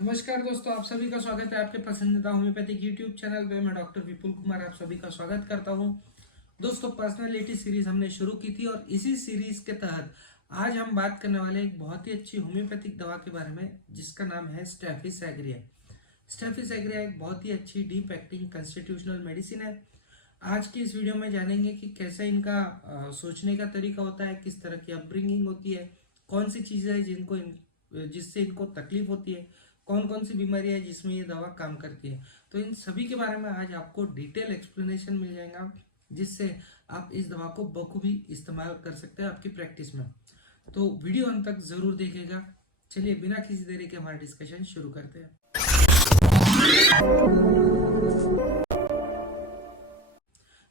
नमस्कार दोस्तों, आप सभी का स्वागत है आपके पसंदीदा होम्योपैथिक यूट्यूब चैनल पे। मैं डॉक्टर विपुल कुमार आप सभी का स्वागत करता हूं। दोस्तों, पर्सनालिटी सीरीज हमने शुरू की थी और इसी सीरीज के तहत आज हम बात करने वाले एक बहुत ही अच्छी होम्योपैथिक दवा के बारे में, जिसका नाम है स्टेफिस एग्रिया। स्टेफिस एग्रिया एक बहुत ही अच्छी डीप एक्टिंग कॉन्स्टिट्यूशनल मेडिसिन है। आज की इस वीडियो में जानेंगे कि कैसे इनका सोचने का तरीका होता है, किस तरह की अपब्रिंगिंग होती है, कौन सी चीज़ें हैं जिससे इनको तकलीफ होती है, कौन कौन सी बीमारी है जिसमें ये दवा काम करती है। तो इन सभी के बारे में आज आपको डिटेल एक्सप्लेनेशन मिल जाएगा, जिससे आप इस दवा को बखूबी इस्तेमाल कर सकते हैं आपकी प्रैक्टिस में। तो वीडियो अंत तक जरूर देखिएगा। चलिए बिना किसी देरी के हमारा डिस्कशन शुरू करते हैं।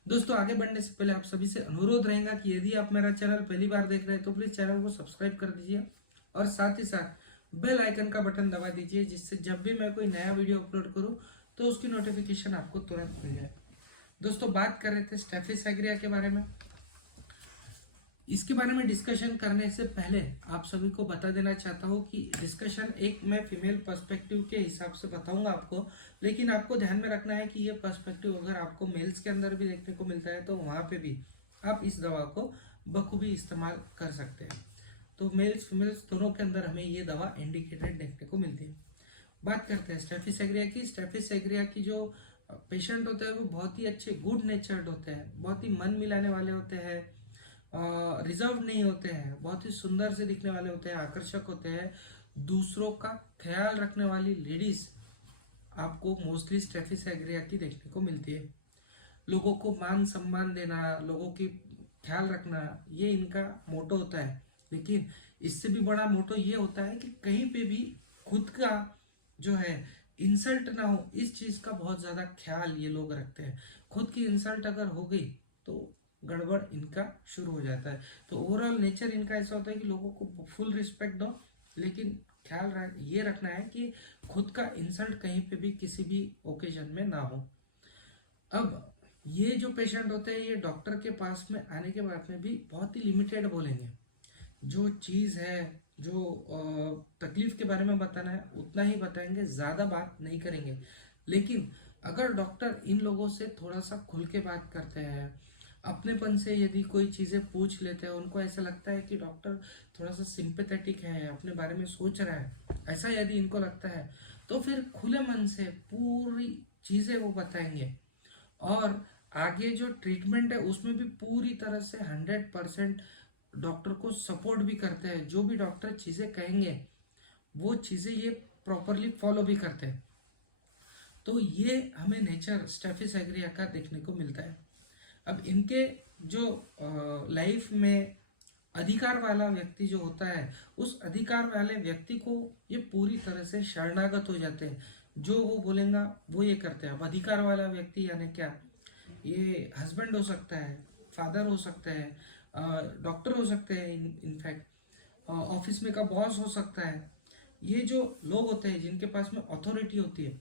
दोस्तों, आगे बढ़ने से पहले आप सभी से अनुरोध रहेगा कि यदि आप मेरा चैनल पहली बार देख रहे हैं तो प्लीज चैनल को सब्सक्राइब कर दीजिए और साथ ही साथ बेल आइकन का बटन दबा दीजिए, जिससे जब भी मैं कोई नया वीडियो अपलोड करूं तो उसकी नोटिफिकेशन आपको तुरंत मिल जाए। दोस्तों, बात कर रहे थे स्टेफिस एग्रिया के बारे में। इसके बारे में डिस्कशन करने से पहले आप सभी को बता देना चाहता हूँ कि डिस्कशन एक मैं फीमेल पर्सपेक्टिव के हिसाब से बताऊंगा आपको, लेकिन आपको ध्यान में रखना है कि ये पर्सपेक्टिव अगर आपको मेल्स के अंदर भी देखने को मिलता है तो वहाँ पे भी आप इस दवा को बखूबी इस्तेमाल कर सकते हैं। तो मेल्स फीमेल्स दोनों के अंदर हमें ये दवा इंडिकेटेड देखने को मिलती है। बात करते हैं स्टेफिस एग्रिया की। स्टेफिस एग्रिया की जो पेशेंट होते हैं वो बहुत ही अच्छे गुड नेचर्ड होते हैं, बहुत ही मन मिलाने वाले होते हैं, रिजर्व नहीं होते हैं, बहुत ही सुंदर से दिखने वाले होते हैं, आकर्षक होते हैं, दूसरों का ख्याल रखने वाली लेडीज आपको मोस्टली स्टेफिस एग्रिया की देखने को मिलती है। लोगों को मान सम्मान देना, लोगों की ख्याल रखना, ये इनका मोटो होता है। लेकिन इससे भी बड़ा मोटो ये होता है कि कहीं पे भी खुद का जो है इंसल्ट ना हो, इस चीज का बहुत ज्यादा ख्याल ये लोग रखते हैं। खुद की इंसल्ट अगर हो गई तो गड़बड़ इनका शुरू हो जाता है। तो ओवरऑल नेचर इनका ऐसा होता है कि लोगों को फुल रिस्पेक्ट दो, लेकिन ख्याल ये रखना है कि खुद का इंसल्ट कहीं पे भी किसी भी ओकेजन में ना हो। अब ये जो पेशेंट होते हैं ये डॉक्टर के पास में आने के बाद में भी बहुत ही लिमिटेड बोलेंगे। जो चीज़ है, जो तकलीफ के बारे में बताना है उतना ही बताएंगे, ज़्यादा बात नहीं करेंगे। लेकिन अगर डॉक्टर इन लोगों से थोड़ा सा खुल के बात करते हैं, अपनेपन से यदि कोई चीज़ें पूछ लेते हैं, उनको ऐसा लगता है कि डॉक्टर थोड़ा सा सिंपेथेटिक है, अपने बारे में सोच रहा है, ऐसा यदि इनको लगता है तो फिर खुले मन से पूरी चीज़ें वो बताएंगे। और आगे जो ट्रीटमेंट है उसमें भी पूरी तरह से 100% डॉक्टर को सपोर्ट भी करते हैं। जो भी डॉक्टर चीज़ें कहेंगे वो चीज़ें ये प्रॉपरली फॉलो भी करते हैं। तो ये हमें नेचर स्टेफिस एग्रिया का देखने को मिलता है। अब इनके जो लाइफ में अधिकार वाला व्यक्ति जो होता है, उस अधिकार वाले व्यक्ति को ये पूरी तरह से शरणागत हो जाते हैं। जो वो बोलेगा वो ये करते हैं। अब अधिकार वाला व्यक्ति यानी क्या? ये हस्बैंड हो सकता है, फादर हो सकता है, डॉक्टर हो सकते हैं, इनफैक्ट ऑफिस में का बॉस हो सकता है। ये जो लोग होते हैं जिनके पास में अथॉरिटी होती है,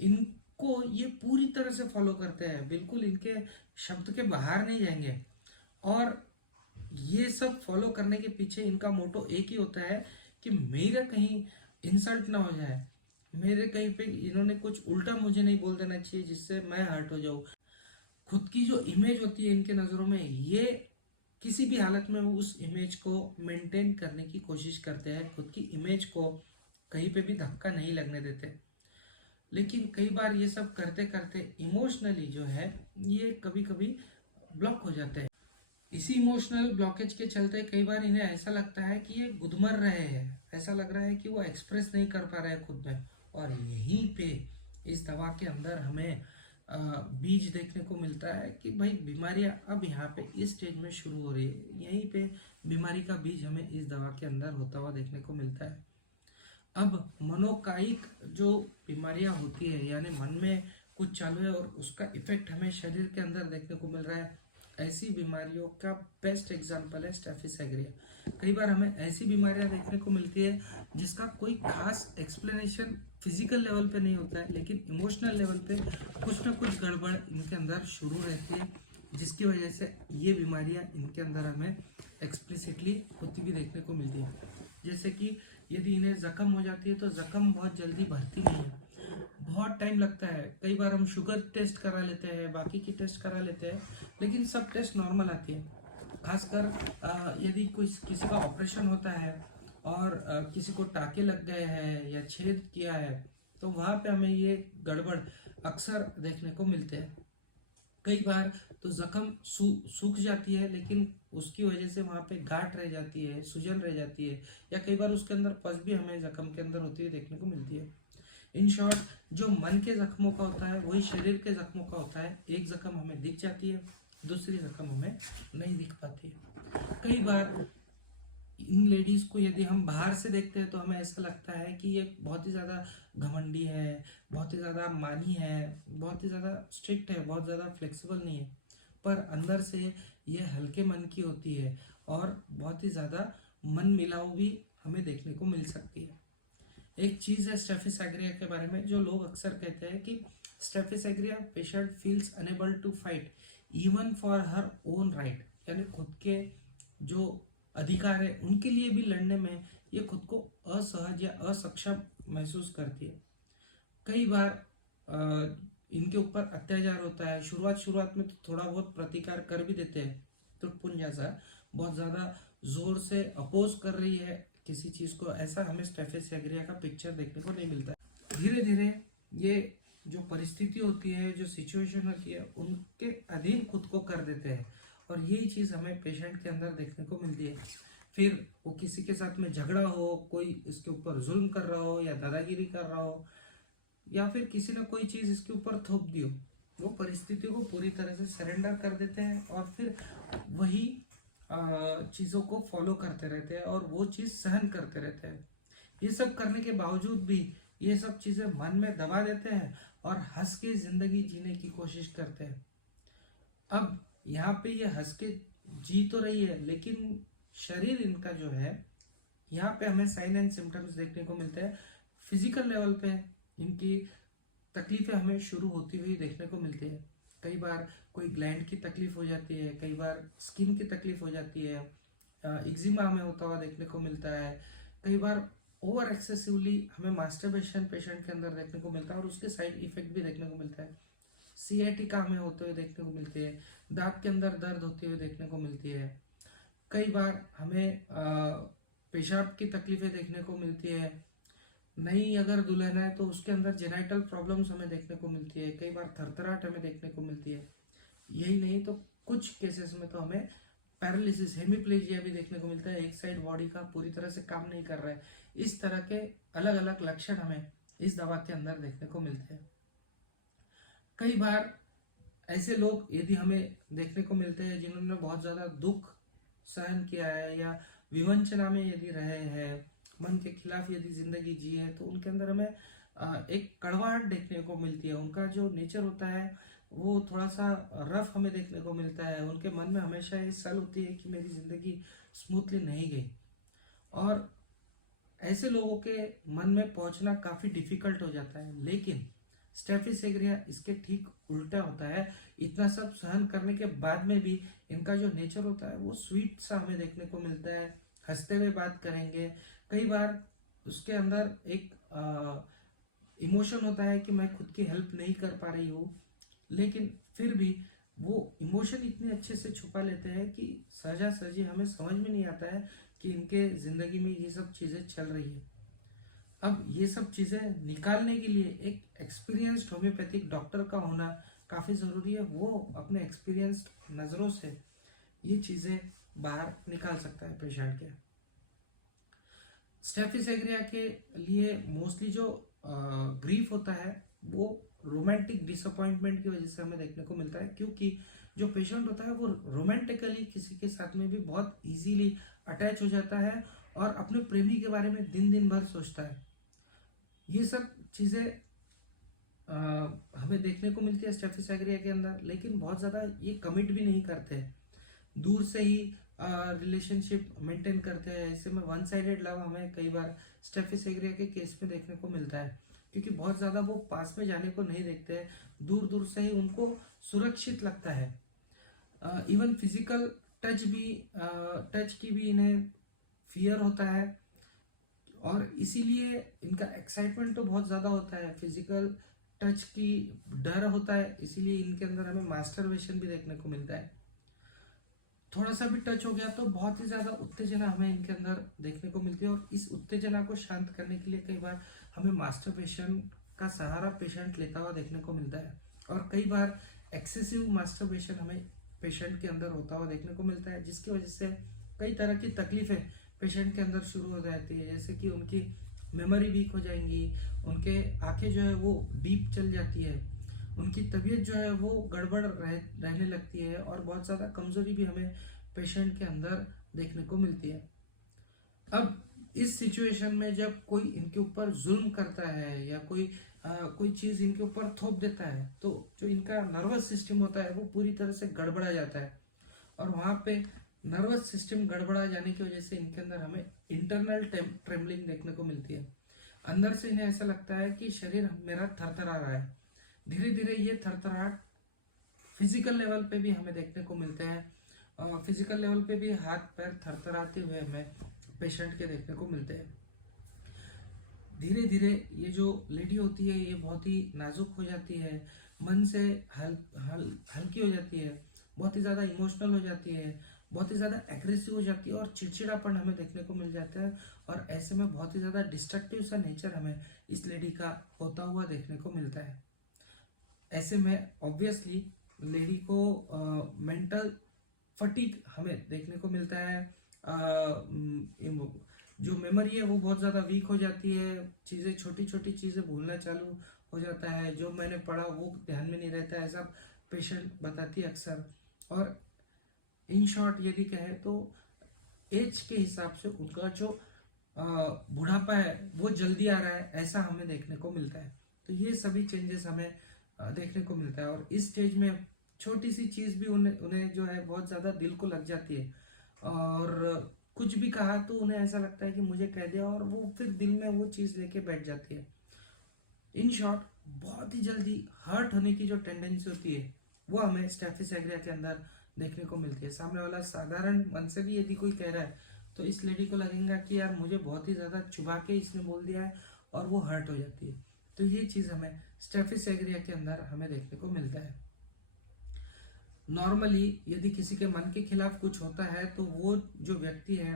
इनको ये पूरी तरह से फॉलो करते हैं, बिल्कुल इनके शब्द के बाहर नहीं जाएंगे। और ये सब फॉलो करने के पीछे इनका मोटो एक ही होता है कि मेरा कहीं इंसल्ट ना हो जाए, मेरे कहीं पे इन्होंने कुछ उल्टा मुझे नहीं बोल देना चाहिए जिससे मैं हर्ट हो जाऊं। खुद की जो इमेज होती है इनके नज़रों में, ये किसी भी हालत में वो उस इमेज को मेंटेन करने की कोशिश करते हैं, खुद की इमेज को कहीं पे भी धक्का नहीं लगने देते। लेकिन कई बार ये सब करते करते इमोशनली जो है ये कभी कभी ब्लॉक हो जाते हैं। इसी इमोशनल ब्लॉकेज के चलते कई बार इन्हें ऐसा लगता है कि ये गुदमर रहे हैं, ऐसा लग रहा है कि वो एक्सप्रेस नहीं कर पा रहे हैं खुद में। और यहीं पे इस दवा के अंदर हमें बीज देखने को मिलता है कि भाई बीमारियां अब यहाँ पे इस स्टेज में शुरू हो रही है। यहीं पे बीमारी का बीज हमें इस दवा के अंदर होता हुआ देखने को मिलता है। अब मनोकायिक जो बीमारियां होती है, यानी मन में कुछ चालू है और उसका इफेक्ट हमें शरीर के अंदर देखने को मिल रहा है, ऐसी बीमारियों का बेस्ट एग्जांपल है स्टेफिस एग्रिया। कई बार हमें ऐसी बीमारियां देखने को मिलती है जिसका कोई खास एक्सप्लेनेशन फिजिकल लेवल पे नहीं होता है, लेकिन इमोशनल लेवल पे कुछ ना कुछ गड़बड़ इनके अंदर शुरू रहती है, जिसकी वजह से ये बीमारियां इनके अंदर हमें एक्सप्लिसिटली होती भी देखने को मिलती है। जैसे कि यदि इन्हें जख्म हो जाती है तो जख्म बहुत जल्दी भरती नहीं है, बहुत टाइम लगता है। कई बार हम शुगर टेस्ट करा लेते हैं, बाकी की टेस्ट करा लेते हैं, लेकिन सब टेस्ट नॉर्मल आती है। खासकर यदि किसी का ऑपरेशन होता है और किसी को टाके लग गए हैं या छेद किया है, तो वहाँ पे हमें ये गड़बड़ अक्सर देखने को मिलते हैं। कई बार तो जख्म सूख जाती है, लेकिन उसकी वजह से वहाँ पे गांठ रह जाती है, सूजन रह जाती है, या कई बार उसके अंदर पस भी हमें जख्म के अंदर होती हुई देखने को मिलती है। इन शॉर्ट, जो मन के जख्मों का होता है वही शरीर के जख्मों का होता है। एक जख्म हमें दिख जाती है, दूसरी जख्म हमें नहीं दिख पाती है। कई बार इन लेडीज को यदि हम बाहर से देखते हैं तो हमें ऐसा लगता है कि ये बहुत ही ज़्यादा घमंडी है, बहुत ही ज़्यादा मानी है, बहुत ही ज़्यादा स्ट्रिक्ट है, बहुत ज़्यादा फ्लेक्सिबल नहीं है, पर अंदर से ये हल्के मन की होती है और बहुत ही ज़्यादा मन मिलाऊ भी हमें देखने को मिल सकती है। एक चीज़ है स्टेफिस एग्रिया के बारे में, जो लोग अक्सर कहते हैं कि स्टेफिस एग्रिया patient feels unable to fight even for her own right, यानी खुद के जो अधिकार है उनके लिए भी लड़ने में ये खुद को असहज या असक्षम महसूस करती है। कई बार इनके ऊपर अत्याचार होता है। शुरुआत में तो थोड़ा बहुत प्रतिकार कर भी देते हैं, तुटपुंजा सा, बहुत ज़्यादा जोर से अपोज कर रही है किसी चीज़ को, ऐसा हमें स्टेफिस एग्रिया का पिक्चर देखने को नहीं मिलता है। धीरे धीरे ये जो परिस्थिति होती है, जो सिचुएशन होती है, उनके अधीन खुद को कर देते हैं, और यही चीज़ हमें पेशेंट के अंदर देखने को मिलती है। फिर वो किसी के साथ में झगड़ा हो, कोई इसके ऊपर जुल्म कर रहा हो या दादागिरी कर रहा हो, या फिर किसी ने कोई चीज़ इसके ऊपर थोप दी हो, वो परिस्थिति को पूरी तरह से सरेंडर कर देते हैं और फिर वही चीज़ों को फॉलो करते रहते हैं और वो चीज़ सहन करते रहते हैं। ये सब करने के बावजूद भी ये सब चीज़ें मन में दबा देते हैं और हंस के जिंदगी जीने की कोशिश करते हैं। अब यहाँ पे ये हंस के जी तो रही है, लेकिन शरीर इनका जो है, यहाँ पे हमें साइन एंड सिम्टम्स देखने को मिलते हैं। फिजिकल लेवल पे इनकी तकलीफें हमें शुरू होती हुई देखने को मिलती है। कई बार कोई ग्लैंड की तकलीफ हो जाती है, कई बार स्किन की तकलीफ हो जाती है, एक्जिमा हमें होता हुआ देखने को मिलता है। कई बार ओवर एक्सेसिवली हमें मास्टरबेशन पेशेंट के अंदर देखने को मिलता है और उसके साइड इफेक्ट भी देखने को मिलता है। सीएटिका हमें होते हुए देखने को मिलती है, दांत के अंदर दर्द होते हुए देखने को मिलती है। कई बार हमें पेशाब की तकलीफें देखने को मिलती है। नई अगर दुल्हन है तो उसके अंदर जेनाइटल प्रॉब्लम्स हमें देखने को मिलती है। कई बार थरथराहट हमें देखने को मिलती है। यही नहीं तो कुछ केसेस में तो हमें पैरालिसिस, हेमिप्लेजिया भी देखने को मिलता है, एक साइड बॉडी का पूरी तरह से काम नहीं कर रहा है। इस तरह के अलग अलग लक्षण हमें इस दवा के अंदर देखने को मिलते हैं। कई बार ऐसे लोग यदि हमें देखने को मिलते हैं जिन्होंने बहुत ज़्यादा दुख सहन किया है या विवंचना में यदि रहे हैं, मन के खिलाफ यदि जिंदगी जी है, तो उनके अंदर हमें एक कड़वाहट देखने को मिलती है। उनका जो नेचर होता है वो थोड़ा सा रफ हमें देखने को मिलता है। उनके मन में हमेशा ये सल होती है कि मेरी जिंदगी स्मूथली नहीं गई, और ऐसे लोगों के मन में पहुंचना काफ़ी डिफिकल्ट हो जाता है। लेकिन स्टेफिस एग्रिया इसके ठीक उल्टा होता है। इतना सब सहन करने के बाद में भी इनका जो नेचर होता है वो स्वीट सा हमें देखने को मिलता है, हंसते हुए बात करेंगे। कई बार उसके अंदर एक इमोशन होता है कि मैं खुद की हेल्प नहीं कर पा रही हूँ, लेकिन फिर भी वो इमोशन इतने अच्छे से छुपा लेते हैं कि सहजा सहजी हमें समझ में नहीं आता है कि इनके ज़िंदगी में ये सब चीज़ें चल रही है। अब ये सब चीज़ें निकालने के लिए एक एक्सपीरियंस्ड होम्योपैथिक डॉक्टर का होना काफ़ी ज़रूरी है। वो अपने एक्सपीरियंस्ड नज़रों से ये चीज़ें बाहर निकाल सकता है पेशेंट के। स्टेफिस एग्रिया के लिए मोस्टली जो ग्रीफ होता है वो रोमांटिक डिसअपॉइंटमेंट की वजह से हमें देखने को मिलता है, क्योंकि जो पेशेंट होता है वो रोमांटिकली किसी के साथ में भी बहुत इजीली अटैच हो जाता है और अपने प्रेमी के बारे में दिन दिन भर सोचता है। ये सब चीज़ें हमें देखने को मिलती है स्टेफिस एग्रिया के अंदर, लेकिन बहुत ज़्यादा ये कमिट भी नहीं करते हैं, दूर से ही रिलेशनशिप मेंटेन करते हैं। ऐसे में वन साइडेड लव हमें कई बार स्टेफिस एग्रिया के केस में देखने को मिलता है, क्योंकि बहुत ज़्यादा वो पास में जाने को नहीं देखते हैं, दूर दूर से ही उनको सुरक्षित लगता है। इवन फिजिकल टच की भी इन्हें फियर होता है, और इसीलिए इनका एक्साइटमेंट तो बहुत ज़्यादा होता है, फिजिकल टच की डर होता है, इसीलिए इनके अंदर हमें मास्टरबेशन भी देखने को मिलता है। थोड़ा सा भी टच हो गया तो बहुत ही ज़्यादा उत्तेजना हमें इनके अंदर देखने को मिलती है, और इस उत्तेजना को शांत करने के लिए कई बार हमें मास्टरबेशन का सहारा पेशेंट लेता हुआ देखने को मिलता है। और कई बार एक्सेसिव मास्टरबेशन हमें पेशेंट के अंदर होता हुआ देखने को मिलता है, जिसकी वजह से कई तरह की तकलीफें पेशेंट के अंदर शुरू हो जाती है, जैसे कि उनकी मेमोरी वीक हो जाएंगी, उनके आंखें जो है वो डीप चल जाती है, उनकी तबीयत जो है वो गड़बड़ रहने लगती है, और बहुत ज़्यादा कमजोरी भी हमें पेशेंट के अंदर देखने को मिलती है। अब इस सिचुएशन में जब कोई इनके ऊपर जुल्म करता है या कोई चीज़ इनके ऊपर थोप देता है, तो जो इनका नर्वस सिस्टम होता है वो पूरी तरह से गड़बड़ा जाता है, और वहाँ पे नर्वस सिस्टम गड़बड़ा जाने की वजह से इनके अंदर हमें इंटरनल ट्रेमलिंग देखने को मिलती है। अंदर से इन्हें ऐसा लगता है कि शरीर मेरा थरथरा रहा है। धीरे धीरे ये थरथराहट फिजिकल लेवल पे भी हमें देखने को मिलते हैं, और फिजिकल लेवल पे भी हाथ पैर थरथराते हुए हमें पेशेंट के देखने को मिलते हैं। धीरे धीरे ये जो लेडी होती है ये बहुत ही नाजुक हो जाती है, मन से हल्की हो जाती है, बहुत ही ज़्यादा इमोशनल हो जाती है, बहुत ही ज़्यादा एग्रेसिव हो जाती है, और चिड़चिड़ापन हमें देखने को मिल जाता है। और ऐसे में बहुत ही ज़्यादा डिस्ट्रक्टिव सा नेचर हमें इस लेडी का होता हुआ देखने को मिलता है। ऐसे में ऑब्वियसली लेडी को मेंटल फटीग हमें देखने को मिलता है। जो मेमोरी है वो बहुत ज़्यादा वीक हो जाती है, चीज़ें छोटी छोटी चीज़ें भूलना चालू हो जाता है, जो मैंने पढ़ा वो ध्यान में नहीं रहता है, ऐसा पेशेंट बताती है अक्सर। और इन शॉर्ट यदि कहें तो एज के हिसाब से उनका जो बुढ़ापा है वो जल्दी आ रहा है, ऐसा हमें देखने को मिलता है। तो ये सभी चेंजेस हमें देखने को मिलता है, और इस स्टेज में छोटी सी चीज़ भी उन्हें जो है बहुत ज़्यादा दिल को लग जाती है, और कुछ भी कहा तो उन्हें ऐसा लगता है कि मुझे कह दिया, और वो फिर दिल में वो चीज़ लेके बैठ जाती है। इन शॉर्ट बहुत ही जल्दी हर्ट होने की जो टेंडेंसी होती है वो हमें स्टेफिस एग्रिया के अंदर देखने को मिलती है। सामने वाला साधारण मन से भी यदि कोई कह रहा है तो इस लेडी को लगेगा कि यार मुझे बहुत ही ज़्यादा चुभा के इसने बोल दिया है, और वो हर्ट हो जाती है। तो ये चीज़ हमें स्टेफिस एग्रिया के अंदर हमें देखने को मिलता है। नॉर्मली यदि किसी के मन के खिलाफ कुछ होता है तो वो जो व्यक्ति है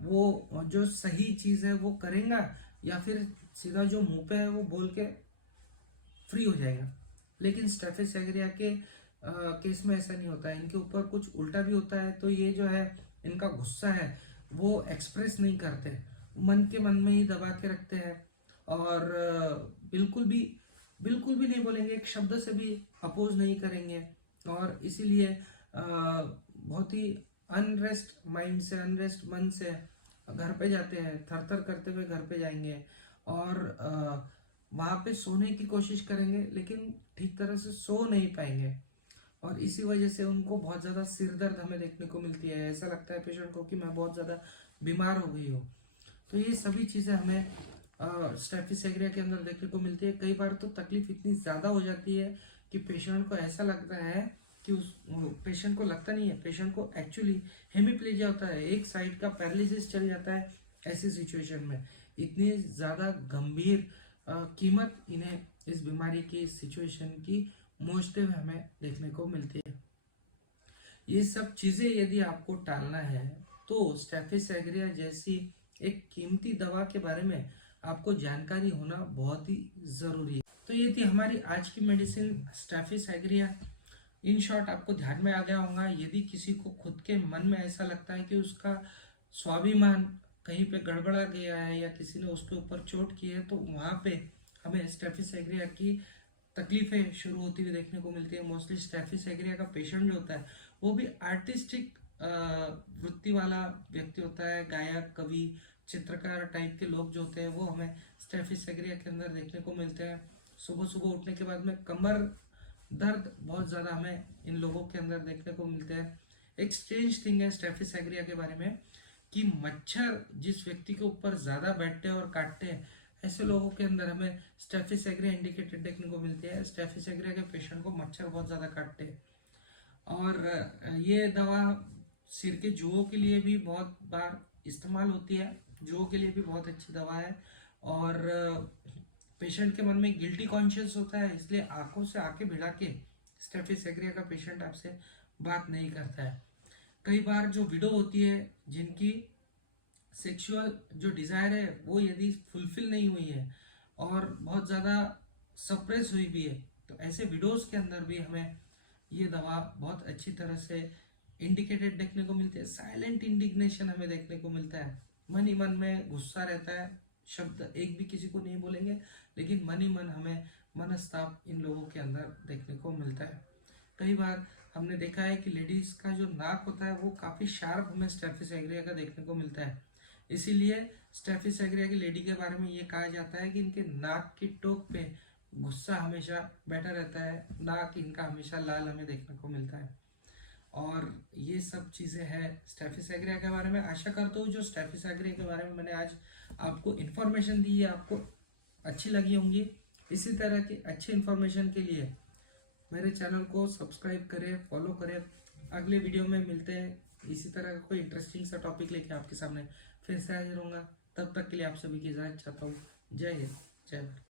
वो जो सही चीज़ है वो करेगा, या फिर सीधा जो मुंह पे है वो बोल के फ्री हो जाएगा। लेकिन स्टेफिस एग्रिया के केस में ऐसा नहीं होता है, इनके ऊपर कुछ उल्टा भी होता है। तो ये जो है इनका गुस्सा है वो एक्सप्रेस नहीं करते, मन के मन में ही दबा के रखते हैं, और बिल्कुल भी नहीं बोलेंगे, एक शब्द से भी अपोज नहीं करेंगे, और इसीलिए बहुत ही अनरेस्ट माइंड से, अनरेस्ट मन से घर पे जाते हैं, थरथर करते हुए घर पे जाएंगे, और वहाँ पे सोने की कोशिश करेंगे लेकिन ठीक तरह से सो नहीं पाएंगे, और इसी वजह से उनको बहुत ज़्यादा सिर दर्द हमें देखने को मिलती है। ऐसा लगता है पेशेंट को कि मैं बहुत ज़्यादा बीमार हो गई हूँ। तो ये सभी चीज़ें हमें स्टेफिस एग्रिया के अंदर देखने को मिलती है। कई बार तो तकलीफ इतनी ज़्यादा हो जाती है कि पेशेंट को ऐसा लगता है कि उस पेशेंट को लगता नहीं है, पेशेंट को एक्चुअली हेमिप्लेजिया होता है, एक साइड का पैरालिसिस चल जाता है। ऐसी सिचुएशन में इतनी ज़्यादा गंभीर कीमत इन्हें इस बीमारी की सिचुएशन की मोचते हुए हमें देखने को मिलती है। ये सब चीज़ें यदि आपको टालना है तो स्टेफिस एग्रिया जैसी एक कीमती दवा के बारे में आपको जानकारी होना बहुत ही ज़रूरी है। तो ये थी हमारी आज की मेडिसिन स्टेफिस एग्रिया। इन शॉर्ट आपको ध्यान में आ गया होगा। यदि किसी को खुद के मन में ऐसा लगता है कि उसका स्वाभिमान कहीं पे गड़बड़ा गया है या किसी ने उसके ऊपर चोट की है, तो वहाँ पे हमें स्टेफिस एग्रिया की तकलीफें शुरू होती हुई देखने को मिलती है। मोस्टली स्टेफिस एग्रिया का पेशेंट जो होता है वो भी आर्टिस्टिक वृत्ति वाला व्यक्ति होता है, गायक, कवि, चित्रकार टाइप के लोग जो होते हैं वो हमें स्टेफिस एग्रिया के अंदर देखने को मिलते हैं। सुबह सुबह उठने के बाद में कमर दर्द बहुत ज़्यादा हमें इन लोगों के अंदर देखने को मिलते हैं। एक स्ट्रेंज थिंग है स्टेफिस एग्रिया के बारे में कि मच्छर जिस व्यक्ति के ऊपर ज़्यादा बैठते हैं और काटते हैं, ऐसे लोगों के अंदर हमें स्टेफिस एग्रिया इंडिकेटेड देखने को मिलती है। स्टेफिस एग्रिया के पेशेंट को मच्छर बहुत ज़्यादा काटते हैं, और ये दवा सिर के जुओं के लिए भी बहुत बार इस्तेमाल होती है। जुओं के लिए भी बहुत अच्छी दवा है। और पेशेंट के मन में गिल्टी कॉन्शियस होता है, इसलिए आंखों से आंखें भिड़ा के स्टेफिस एग्रिया का पेशेंट आपसे बात नहीं करता है। कई बार जो विडो होती है, जिनकी सेक्सुअल जो डिजायर है वो यदि फुलफिल नहीं हुई है और बहुत ज़्यादा सप्रेस हुई भी है, तो ऐसे विडोज के अंदर भी हमें ये दवा बहुत अच्छी तरह से इंडिकेटेड देखने को मिलती है। साइलेंट इंडिग्नेशन हमें देखने को मिलता है, मन ही मन में गुस्सा रहता है, शब्द एक भी किसी को नहीं बोलेंगे, लेकिन मन ही मन हमें मनस्ताप इन लोगों के अंदर देखने को मिलता है। कई बार हमने देखा है कि लेडीज का जो नाक होता है वो काफ़ी शार्प हमें स्टेफिस एग्रिया का देखने को मिलता है। इसीलिए स्टेफिस एग्रिया की लेडी के बारे में ये कहा जाता है कि इनके नाक की टोक पे गुस्सा हमेशा बैठा रहता है, नाक इनका हमेशा लाल हमें देखने को मिलता है। और ये सब चीज़ें हैं स्टेफिस एग्रिया के बारे में। आशा करता हूँ जो स्टेफिस एग्रिया के बारे में मैंने आज आपको इन्फॉर्मेशन दी है आपको अच्छी लगी होंगी। इसी तरह की अच्छी इन्फॉर्मेशन के लिए मेरे चैनल को सब्सक्राइब करें, फॉलो करें। अगले वीडियो में मिलते हैं इसी तरह का कोई इंटरेस्टिंग सा टॉपिक लेके आपके सामने फिर से हाजिर होऊंगा। तब तक के लिए आप सभी की इजाज़त चाहता हूँ। जय हिंद, जय भारत।